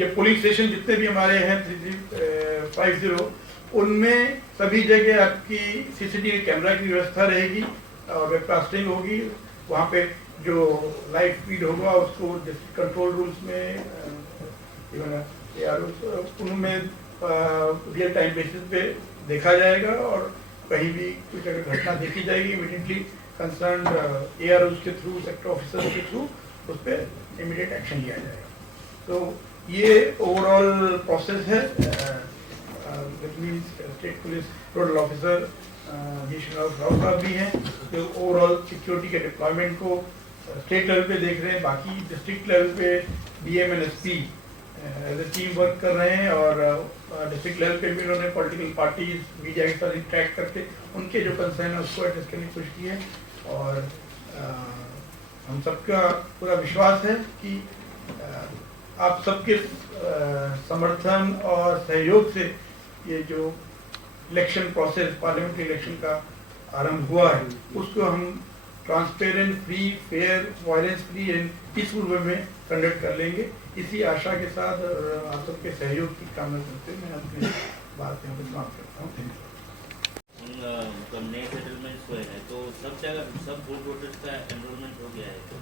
ये पोलिंग स्टेशन जितने भी हमारे हैं 3350 उनमें सभी जगह आपकी सीसीटीवी कैमरा की व्यवस्था रहेगी और वेबकास्टिंग होगी। वहाँ पे जो लाइव फीड होगा उसको कंट्रोल रूम्स में उनमें रियल टाइम बेसिस पे देखा जाएगा, और कहीं भी कुछ अगर घटना देखी जाएगी इमीडिएटली कंसर्न एआरओ के थ्रू, सेक्टर ऑफिसर के थ्रू उस पर इमीडिएट एक्शन लिया जाएगा। तो ये ओवरऑल प्रोसेस है। State police nodal officer G Srinivas Rao साहब भी हैं जो ओवरऑल सिक्योरिटी के डिप्लॉयमेंट को स्टेट लेवल पे देख रहे हैं। बाकी डिस्ट्रिक्ट लेवल पे DM and SP as a team work कर रहे हैं, और डिस्ट्रिक्ट लेवल पे भी उन्होंने पॉलिटिकल पार्टीज मीडिया के साथ इंटरेक्ट करके उनके जो कंसर्न है उसको एड्रेस करने की कोशिश की है। और हम सबका पूरा विश्वास है कि आप सबके समर्थन और सहयोग से ये जो इलेक्शन प्रोसेस, पार्लियामेंट्री इलेक्शन का आरंभ हुआ है, उसको हम transparent, free, fair, violence free and peaceful वे में कंडक्ट कर लेंगे। इसी आशा के साथ आप सबके सहयोग की कामना करते हुए मैं अपनी बात यहाँ पर समाप्त करता हूँ। नए सेटलमेंट्स हुए हैं तो सब जगह सब वोटर्स का एनरोलमेंट हो गया है, तो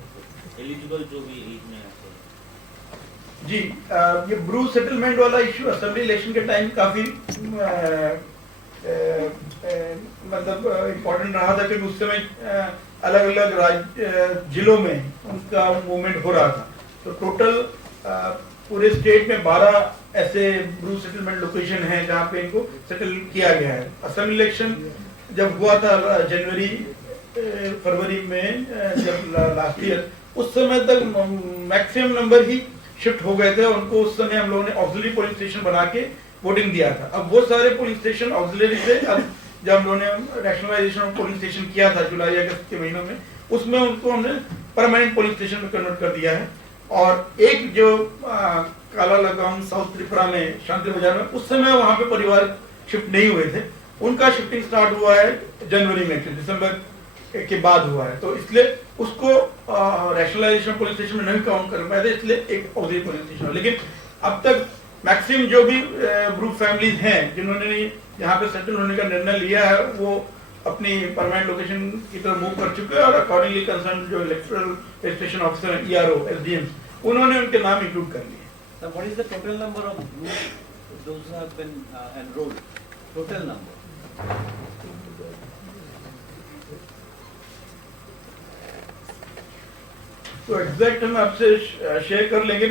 एलिजिबल जो भी एज में आते हैं। जी, ये ब्रू सेटलमेंट वाला इश्यू असेंबली इलेक्शन के टाइम काफी मतलब इम्पोर्टेंट रहा था, क्योंकि उस समय अलग अलग जिलों में उनका मूवमेंट हो रहा था। तो टोटल पूरे स्टेट में 12 ऐसे ब्रू सेटलमेंट लोकेशन हैं जहाँ पे इनको सेटल किया गया है। असेंबली इलेक्शन जब हुआ था जनवरी फरवरी में, जब लास्ट ईयर, उस समय तक मैक्सिमम नंबर ही शिफ्ट हो गए थे। उनको उस समय हम लोगों ने ऑक्सिलरी पोलिंग स्टेशन बना के वोटिंग दिया था। अब वो सारे पोलिंग स्टेशन ऑक्सिलरी से, अब जब हम लोगों ने रैशनलाइजेशन ऑफ पोलिंग स्टेशन किया था जुलाई अगस्त के महीनों में, उसमें उनको हमने परमानेंट पोलिंग स्टेशन में कन्वर्ट कर दिया है। और एक जो काला लगाम साउथ त्रिपुरा में शांति बाजार में, उस समय वहां पे परिवार शिफ्ट नहीं हुए थे, उनका शिफ्टिंग स्टार्ट हुआ है जनवरी में, दिसंबर के बाद हुआ है। तो इसलिए उसको रैशनलाइजेशन पोलिंग स्टेशन में नहीं काउंट कर पाए थे, इसलिए एक ऑक्सिलरी पोलिंग स्टेशन। लेकिन अब तक मैक्सिमम जो भी ग्रुप फैमिलीज हैं जिन्होंने यहाँ पे सेटल होने का निर्णय लिया है, वो अपनी परमानेंट लोकेशन की तरफ मूव कर चुके हैं, और अकॉर्डिंगली कंसर्न जो इलेक्टोरल रजिस्ट्रेशन ऑफिसर हैं, ईआरओ, एसडीएम, उन्होंने उनके नाम इंक्लूड कर लिए। So what is the total number of those who have been enrolled? Total number. तो एग्जैक्ट हम आपसे शेयर कर लेंगे,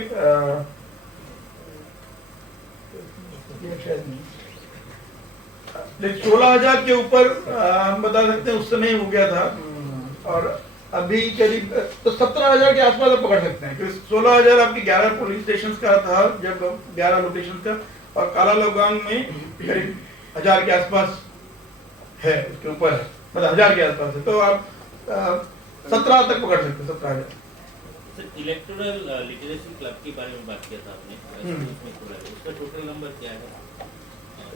लेकिन 16,000 के ऊपर हम बता सकते हैं उस समय हो गया था, और अभी करीब तो 17,000 के आसपास आप पकड़ सकते हैं, क्योंकि 16,000 आपकी 11 पोलिंग स्टेशन का था, जब 11 लोकेशन का, और काला लोगांग में करीब 1000 के आसपास है, उसके ऊपर है, मतलब 1000 के आसपास है। तो आप 17 तक पकड़ सकते हैं, 17,000। इलेक्टोरल लिटरेसी क्लब के बारे में बात किया था आपने, उसका टोटल नंबर क्या है?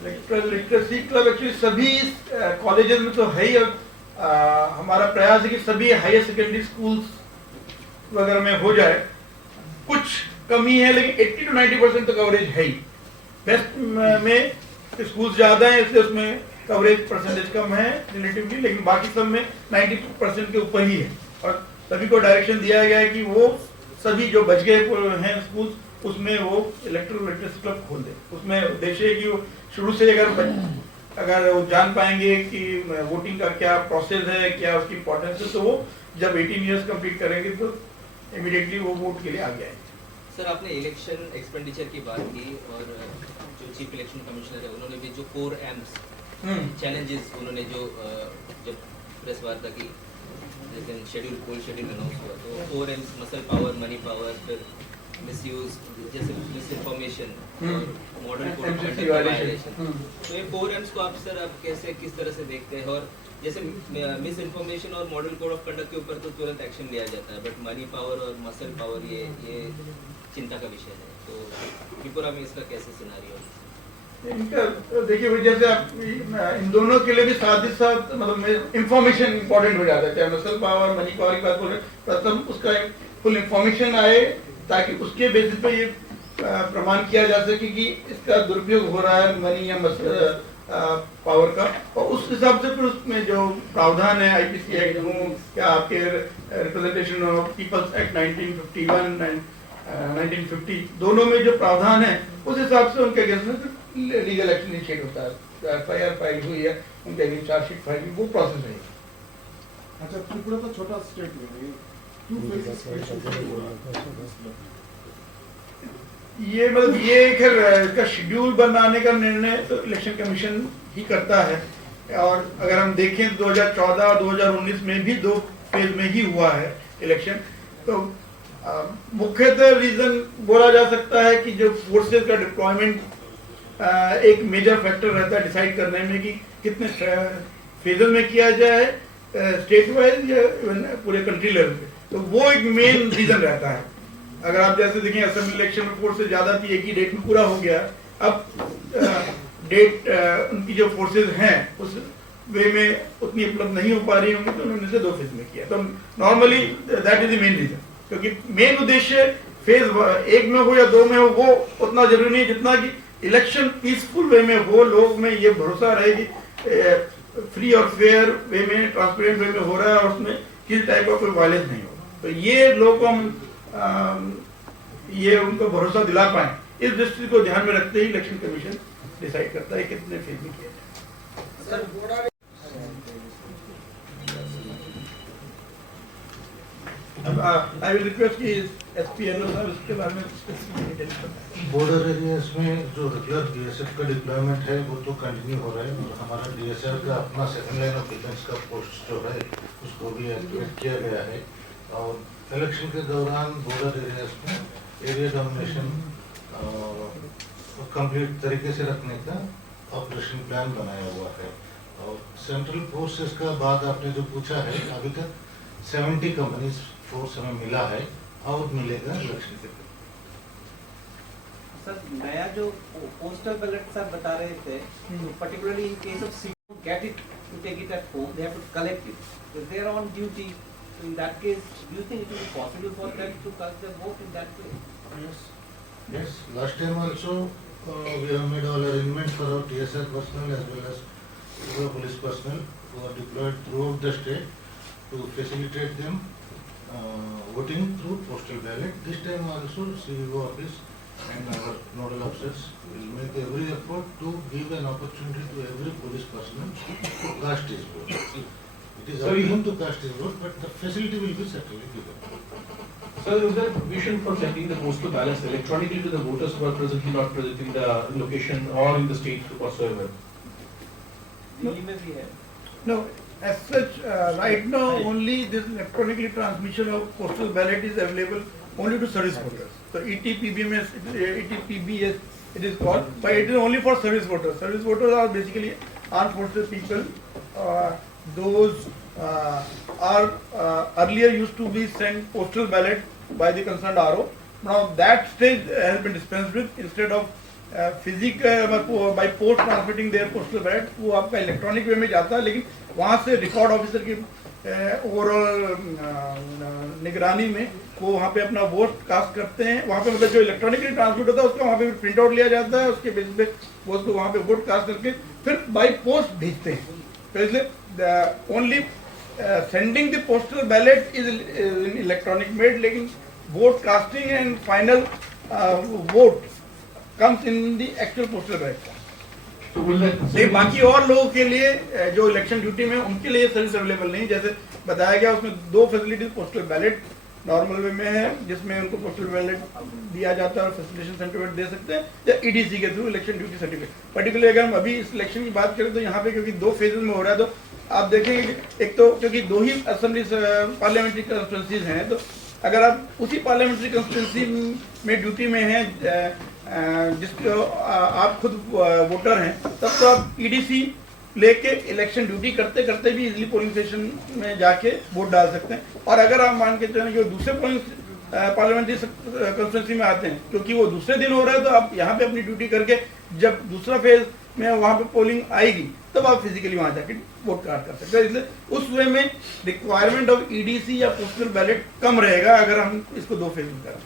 इलेक्टोरल लिटरेसी क्लब एक्चुअली सभी कॉलेजेस में तो है ही। हमारा प्रयास है कि सभी हायर सेकेंडरी स्कूल्स वगैरह में हो जाए। कुछ कमी है, लेकिन 80 to 90% तो कवरेज है ही। वेस्ट में स्कूल्स ज्यादा है, इसलिए उसमें कवरेज परसेंटेज कम है रिलेटिवली, लेकिन बाकी सब में 90% के ऊपर ही है। और सभी को डायरेक्शन दिया गया है कि वो सभी जो बच गए हैं स्कूल, उसमें वो इलेक्टोरल लिटरेसी क्लब खोल दे। उसमें उद्देश्य है कि वो शुरू से अगर वो जान पाएंगे कि वोटिंग का क्या प्रोसेस है, क्या उसकी इम्पोर्टेंस है, तो वो जब 18 ईयर्स कंप्लीट करेंगे तो इमीडिएटली वो वोट के लिए आगे आएंगे। सर, आपने इलेक्शन एक्सपेंडिचर की बात की और जो चीफ इलेक्शन कमिश्नर है उन्होंने भी जो 4 एम्स चैलेंजेस उन्होंने जो जब प्रेस वार्ता की, जैसे शेड्यूल कोल शेड्यूल अनाउंस हुआ तो 4 AIIMS muscle power, money power, फिर मिसयूज जैसे मिस इन्फॉर्मेशन और modern code of conduct violation, तो ये 4 एम्स को आप सर आप कैसे किस तरह से देखते हैं? और जैसे मिस इन्फॉर्मेशन और मॉडल कोड ऑफ कंडक्ट के ऊपर तो तुरंत एक्शन लिया जाता है, बट मनी पावर और मसल पावर ये चिंता का विषय है, तो त्रिपुरा में इसका कैसे सिनारियो है? इनका देखिए जैसे आप इन दोनों के लिए भी साथ ही साथ मतलब इंफॉर्मेशन इंपॉर्टेंट हो जाता है, चाहे मसल पावर मनी पावर की बात बोल रहे हैं, प्रथम उसका फुल इंफॉर्मेशन आए ताकि उसके बेसिस पे ये प्रमाण किया जा सके कि इसका दुरुपयोग हो रहा है मनी या मसल पावर का, और उस हिसाब से फिर उसमें जो प्रावधान है आईपीसी एक्ट हो या आपके representation of people's act 1951 and 1950 दोनों में जो प्रावधान है उस हिसाब से उनके अगेंस्ट में लीगल एक्शन इनिशिएट होता है। एफआईआर फाइल हुई है, उनके अगेंस्ट चार्जशीट फाइल हुई, वो प्रोसेस है। अच्छा, त्रिपुरा तो छोटा स्टेट है, ये मतलब ये इसका शेड्यूल बनाने का निर्णय तो इलेक्शन कमीशन ही करता है, और अगर हम देखें 2014 और 2019 में भी 2 फेज में ही हुआ है इलेक्शन, तो मुख्यतः रीजन बोला जा सकता है कि जो फोर्सेस का डिप्लॉयमेंट एक मेजर फैक्टर रहता है डिसाइड करने में कि कितने फेजेस में किया जाए, स्टेट वाइज या पूरे कंट्री लेवल पे, तो वो एक मेन रीजन रहता है। अगर आप जैसे देखें असेंबली इलेक्शन में फोर्सेस ज्यादा थी, एक ही डेट में पूरा हो गया, अब डेट उनकी जो फोर्सेस हैं उस वे में उतनी उपलब्ध नहीं हो पा रही होंगी, तो उन्होंने इसे 2 फेज में किया। तो normally that is the main reason, क्योंकि मेन उद्देश्य फेज 1 में हो या 2 में हो वो उतना जरूरी नहीं जितना कि इलेक्शन पीसफुल वे में हो, लोग में ये भरोसा रहे कि फ्री और फेयर वे में, ट्रांसपेरेंट वे में हो रहा है और उसमें किसी टाइप का कोई वायलेंस नहीं हो। तो ये लोग हम ये उनको भरोसा दिला पाए, इस दृष्टि को ध्यान में रखते ही इलेक्शन कमीशन डिसाइड करता है कितने फेज में किया जाए। अब आई विल रिक्वेस्ट कि एसपीएनओ साहब इसके बारे में डिटेल्स बताएं। बॉर्डर एरियाज में जो रेगुलर डीएसएफ का डिप्लॉयमेंट है वो तो कंटिन्यू हो रहा है, और हमारा डीएसएफ का अपना सेकंड लाइन ऑफ डिफेंस का पोस्ट जो है उसको भी एक्टिवेट किया गया है, और इलेक्शन के दौरान बॉर्डर एरियाज में एरिया डोमिनेशन कंप्लीट तरीके से रखने का ऑपरेशन प्लान बनाया हुआ है। और सेंट्रल फोर्सेस का बात आपने जो पूछा है, अभी तक 70 कंपनीज फोर्स हमें मिला है और मिलेगा इलेक्शन के बाद। सर, नया जो पोस्टल बैलेट सर बता रहे थे, तो particularly in case of seat get it to take it at home, they have to collect it, so they are on duty. So in that case, do you think it will be possible for them to cast their vote in that way? Yes, last time also we have made all arrangements for our TSR personnel as well as police personnel who are deployed throughout the state to facilitate them voting through postal ballot. This time also CVO office and our nodal officers will make every effort to give an opportunity to every police personnel to cast his vote. It is up to him to cast his vote, but the facility will be certainly given. So is there a vision for sending the postal ballots electronically to the voters who are presently not present in the location or in the state whatsoever? The email we have. No, as such, right now only this electronically transmission of postal ballot is available only to service voters. So ETPBMS, ETPBS it is called, but it is only for service voters. Service voters are basically armed forces people. Those are earlier used to be sent postal ballot by the concerned RO. Now that stage has been dispensed with. Instead of physical by post transmitting their postal ballot, वो आपका electronic वे में जाता है, लेकिन वहाँ से record officer की overall निगरानी में वो वहाँ पे अपना वोट कास्ट करते हैं। वहाँ पे मतलब जो इलेक्ट्रॉनिकली ट्रांसमिट होता है उसका वहाँ पे प्रिंट आउट लिया जाता है, उसके बेसिस पे वो उसको वहाँ पे वोट कास्ट करके फिर बाई पोस्ट भेजते हैं। तो इसलिए only sending the postal ballot is in electronic mode, लेकिन vote casting and final vote comes in the actual postal ballot. So will that? लेकिन बाकी और लोगों के लिए जो इलेक्शन ड्यूटी में उनके लिए सर्विस अवेलेबल नहीं, जैसे बताया गया उसमें 2 facilities postal ballot normal way में है जिसमें उनको पोस्टल बैलेट दिया जाता है और फैसिलिटेशन सर्टिफिकेट दे सकते हैं, या ईडीसी के through election duty certificate. Particularly अगर हम अभी इस इलेक्शन की बात करें तो यहाँ पे क्योंकि 2 फेजेज में हो रहा है, तो आप देखेंगे कि एक तो क्योंकि 2 ही असेंबली पार्लियामेंट्री कॉन्स्टिट्यूंसीज हैं, तो अगर आप उसी पार्लियामेंट्री कॉन्स्टिट्यूंसी में ड्यूटी में हैं जिसको आप खुद वोटर हैं, तब तो आप ईडीसी लेके इलेक्शन ड्यूटी करते करते भी इजीली पोलिंग स्टेशन में जाके वोट डाल सकते हैं। और अगर आप मान के चलें कि दूसरे पोलिंग पार्लियामेंट्री कॉन्स्टिट्यूंसी में आते हैं क्योंकि वो दूसरे दिन हो रहा है, तो आप यहाँ पे अपनी ड्यूटी करके जब दूसरा फेज में वहाँ पे पोलिंग आएगी तब आप फिजिकली वहाँ जाके वोट कास्ट कर सकते हैं। इसलिए उस वे में रिक्वायरमेंट ऑफ ईडीसी या पोस्टल बैलेट कम रहेगा अगर हम इसको 2 फेज में करें।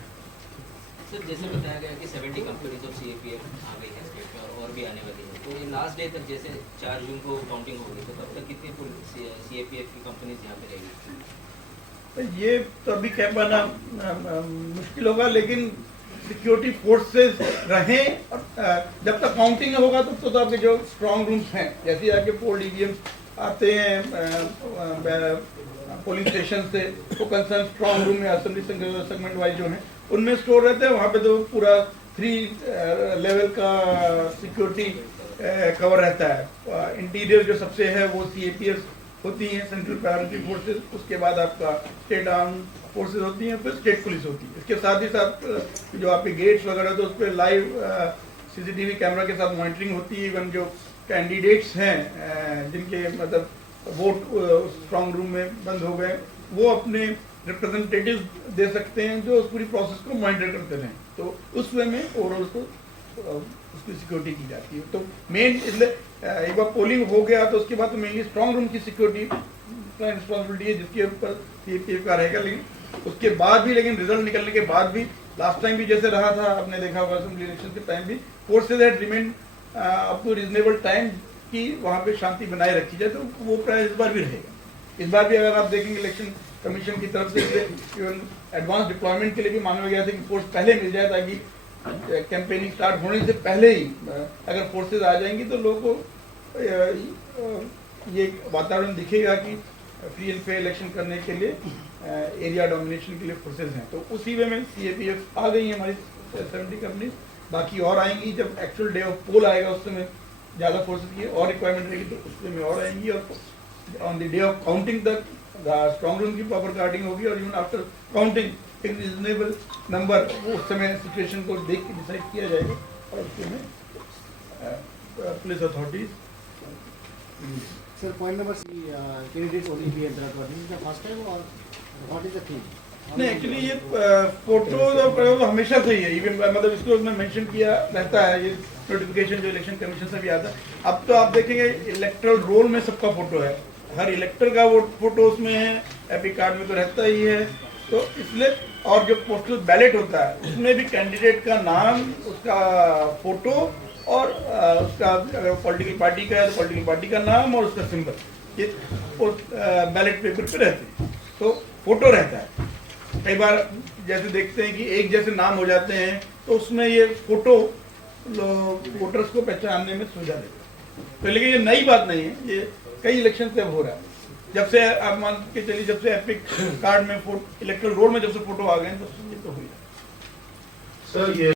सर जैसे बताया गया कि 70 कंपनीज ऑफ CAPF आ गई है स्टेट में और भी आने वाली है, तो ये लास्ट डे तक जैसे 4 जून को काउंटिंग होगी, तो तब तक कितनी CAPF की कंपनीज यहाँ पे रहेगी? ये तो अभी कह पाना मुश्किल होगा, लेकिन सिक्योरिटी फोर्सेस रहें और जब तक काउंटिंग होगा तब तो आपके जो स्ट्रांग रूम्स हैं, जैसे आपके पोल EVMs आते हैं पोलिंग स्टेशन से, तो कंसर्न स्ट्रांग रूम में असेंबली सेगमेंट वाइज जो हैं उनमें स्टोर रहते हैं। वहाँ पे तो पूरा 3 लेवल का सिक्योरिटी कवर रहता है। इंटीरियर जो सबसे है वो CAPF होती हैं, सेंट्रल पैरामिलिट्री फोर्सेस, उसके बाद आपका स्टेट आर्म फोर्सेस होती हैं, फिर स्टेट पुलिस होती है। इसके साथ ही साथ जो आपके गेट्स वगैरह तो उस पर लाइव CCTV कैमरा के साथ मॉनिटरिंग होती है। इवन जो कैंडिडेट्स हैं जिनके मतलब वोट स्ट्रांग रूम में बंद हो गए, वो अपने रिप्रेजेंटेटिव दे सकते हैं जो उस पूरी प्रोसेस को मॉनिटर करते रहें, तो उस वे में ओवरऑल को उसकी सिक्योरिटी की जाती है। तो मेन इसलिए एक बार पोलिंग हो गया तो उसके बाद तो मेनली स्ट्रांग रूम की सिक्योरिटी का रिस्पॉन्सिबिलिटी है जिसके ऊपर CAPF का रहेगा। लेकिन उसके बाद भी, लेकिन रिजल्ट निकलने के बाद भी, लास्ट टाइम भी जैसे रहा था, आपने देखा होगा असेंबली इलेक्शन के टाइम भी forces had remain up to reasonable time कि वहाँ पे शांति बनाए रखी जाए, तो वो प्राय इस बार भी रहेगा। इस बार भी अगर आप देखेंगे इलेक्शन कमीशन की तरफ से इवन एडवांस डिप्लॉयमेंट के लिए भी माना गया था कि फोर्स पहले मिल जाए, ताकि कैंपेनिंग स्टार्ट होने से पहले ही अगर फोर्सेज आ जाएंगी तो लोगों को ये वातावरण दिखेगा कि फ्री एंड फेयर इलेक्शन करने के लिए एरिया डोमिनेशन के लिए फोर्सेज हैं। तो उसी वे में CAPF आ गई है हमारी 70 कंपनीज, बाकी और आएंगी। जब एक्चुअल डे ऑफ पोल आएगा उस समय ज़्यादा फोर्सेज की और रिक्वायरमेंट रहेगी, तो उस में और आएंगी। और on the day of counting तक स्ट्रांग रूम की प्रॉपर गार्डिंग होगी, और इवन आफ्टर काउंटिंग एक रिजनेबल नंबर उस समय सिचुएशन को देख के डिसाइड किया जाएगा, और उसके में police authorities. Sir, point number C, candidates only be entered. This is the first time, or what is the thing? नहीं, एक्चुअली ये फोटोज और प्रयोग हमेशा से ही है। इवन मतलब इसको उसमें मेंशन किया रहता है, ये नोटिफिकेशन जो इलेक्शन कमीशन से भी आता है। अब तो आप देखेंगे इलेक्टरल रोल में सबका फोटो है, हर इलेक्टर का वो फोटो उसमें है, एपिक कार्ड में तो रहता ही है। तो इसलिए और जो पोस्टल बैलेट होता है उसमें भी कैंडिडेट का नाम, उसका फोटो और उसका अगर पॉलिटिकल पार्टी का है तो पॉलिटिकल पार्टी का नाम और उसका सिंबल, ये बैलेट पेपर पे रहते हैं। तो फोटो रहता है। कई बार जैसे देखते हैं कि एक जैसे नाम हो जाते हैं, तो उसमें ये फोटो वोटर्स को पहचानने में सुविधा देता है। तो लेकिन ये नई बात नहीं है, ये कई इलेक्शन से अब हो रहा है। जब से आप मान के चलिए, जब से एपिक कार्ड में इलेक्टोरल रोल में जब से फोटो आ गए, तो ये तो हुई। सर ये